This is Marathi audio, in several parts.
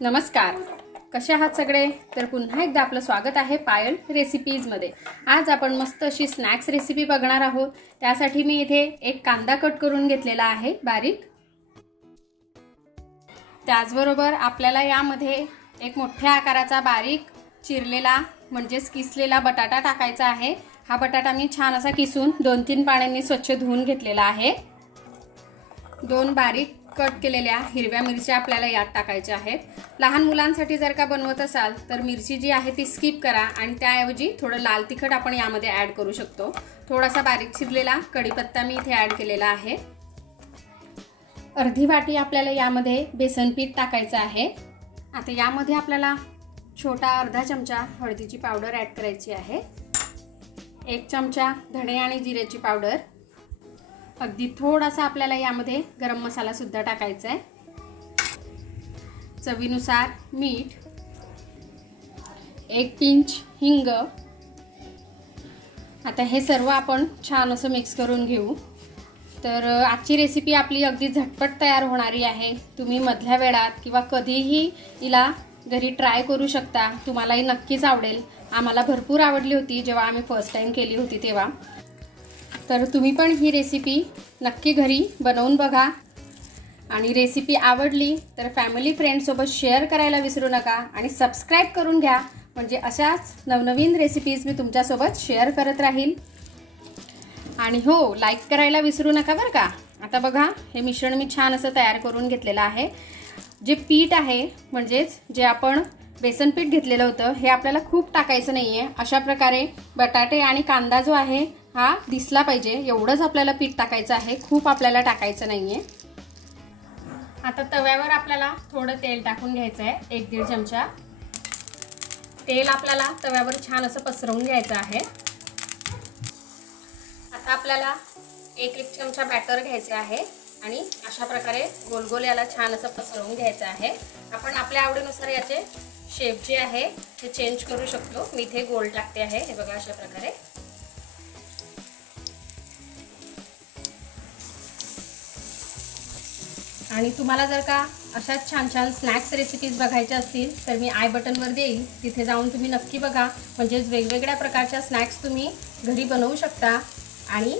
नमस्कार, कसे आहात सगळे? तर पुन्हा एकदा आपलं स्वागत आहे पायल रेसिपीजमध्ये। आज आपण मस्त अशी स्नॅक्स रेसिपी बघणार आहोत। त्यासाठी मी इथे एक कांदा कट करून घेतलेला आहे बारीक। त्याचबरोबर आपल्याला यामध्ये एक मोठ्या आकाराचा बारीक चिरलेला म्हणजेच किसलेला बटाटा टाकायचा आहे। हा बटाटा मी छान असा किसून 2-3 पाण्याने स्वच्छ धुवून घेतलेला आहे। 2 बारीक कट केलेल्या हिरव्या मिरच्या आपल्याला यात टाकायच्या आहेत। लहान मुलांसाठी जर का बनवत असाल तर मिरची जी आहे ती स्किप करा आणि त्याऐवजी थोडं लाल तिखट आपण यामध्ये ॲड करू शकतो। थोडासा बारीक चिरलेला कढीपत्ता मी इथे ॲड केलेला आहे। अर्धी वाटी आपल्याला यामध्ये बेसन पीठ टाकायचं आहे। आता यामध्ये आपल्याला छोटा अर्धा चमचा हळदीची पावडर ॲड करायची आहे। 1 चमचा धणे आणि जिऱ्याची पावडर, अगदी थोडासा आपल्याला यामध्ये गरम मसाला सुद्धा टाकायचा आहे। चवीनुसार मीठ, 1 पिंच हिंग। आता हे सर्व आपण छान असं मिक्स करून घेऊ। तर आजची रेसिपी आपली अगदी झटपट तयार होणारी आहे। तुम्ही मधल्या वेळात किंवा कधीही हिला घरी ट्राय करू शकता। तुम्हालाही नक्कीच आवडेल। आम्हाला भरपूर आवडली होती जेव्हा आम्ही फर्स्ट टाइम केली होती तेव्हा। तर तुम्ही पण ही रेसिपी नक्की घरी बनवून बघा आणि रेसिपी आवडली तर फॅमिली फ्रेंड सोबत शेअर करायला विसरू नका आणि सबस्क्राइब करून घ्या, म्हणजे अशाच नवनवीन रेसिपीज मी तुमच्या सोबत शेअर करत राहील। आणि हो, लाईक करायला विसरू नका बरं का। आता बघा, हे मिश्रण मी छान असं तयार करून घेतलेलं आहे। जे पीठ आहे म्हणजेच जे आपण बेसन पीठ घेतलेलं होतं हे आपल्याला खूप टाकायचं नाहीये। अशा प्रकारे बटाटे आणि कांदा जो आहे हा दिसला पाहिजे एवढंच आपल्याला पीठ टाकायचं आहे, खूप आपल्याला टाकायचं नाहीये। आता तव्यावर आपल्याला थोडं तेल टाकून घ्यायचं आहे, 1-1.5 चमचा तेल आपल्याला तव्यावर छान असं पसरवून घ्यायचं आहे। आता आपल्याला 1 चमचा बॅटर घ्यायचे आहे आणि अशा प्रकारे गोल गोल याला छान असं पसरवून घ्यायचं आहे। आपण आपल्या आवडीनुसार याचे शेप जे आहे ते चेंज करू शकतो। मी इथे गोल टाकते आहे, हे बघा अशा प्रकारे। आणि तुम्हाला जर का अशाच छान छान स्नॅक्स रेसिपीज बघायच्या असतील तर मी आय बटनवर देईल, तिथे जाऊन तुम्ही नक्की बघा। म्हणजेच वेगवेगळ्या प्रकारच्या स्नॅक्स तुम्ही घरी बनवू शकता आणि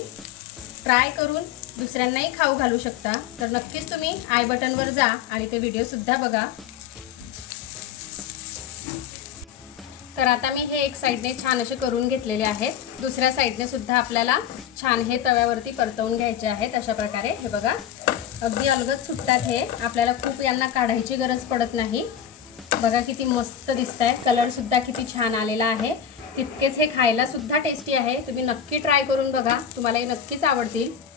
ट्राय करून दुसऱ्यांनाही खाऊ घालू शकता। तर नक्कीच तुम्ही आय बटनवर जा आणि ते व्हिडिओ सुद्धा बघा। तर आता मी हे एक साइडने छान असे करून घेतलेले आहेत, दुसऱ्या साइडने सुद्धा आपल्याला छान हे तव्यावरती परतवून घ्यायचे आहेत। अशा प्रकारे हे बघा, अगदी अलगद सुटतात हे, आपल्याला खूप यांना काढायची गरज पडत नाही। बघा किती मस्त दिसतायत, कलर सुद्धा किती छान आलेला आहे। तितकेच हे खायला सुद्धा टेस्टी आहे। तुम्ही नक्की ट्राय करून बघा, तुम्हाला हे नक्कीच आवडतील।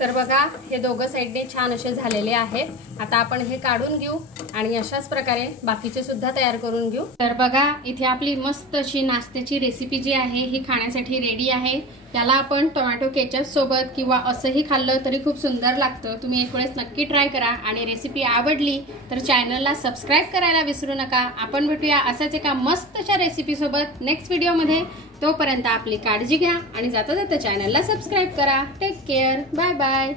तर बघा, हे दोघं साइडने छान असे झालेले आहेत। आता आपण हे काढून घेऊ आणि अशाच प्रकारे बाकीचे सुद्धा तयार करून घेऊ। तर बघा, इथे आपली मस्त अशी नाश्त्याची रेसिपी जी आहे ही खाण्यासाठी रेडी आहे। याला आपण टोमॅटो केचप सोबत किंवा असंही खाल्लं तरी खूप सुंदर लागतं। तुम्ही एक वेळेस नक्की ट्राय करा आणि रेसिपी आवडली तर चॅनलला सबस्क्राइब करायला विसरू नका। आपण भेटूया अशाच एका मस्तशा रेसिपी सोबत नेक्स्ट व्हिडिओमध्ये। तोपर्यंत आपली काळजी घ्या आणि जाता जाता चॅनलला सबस्क्राइब करा। Take care, bye bye.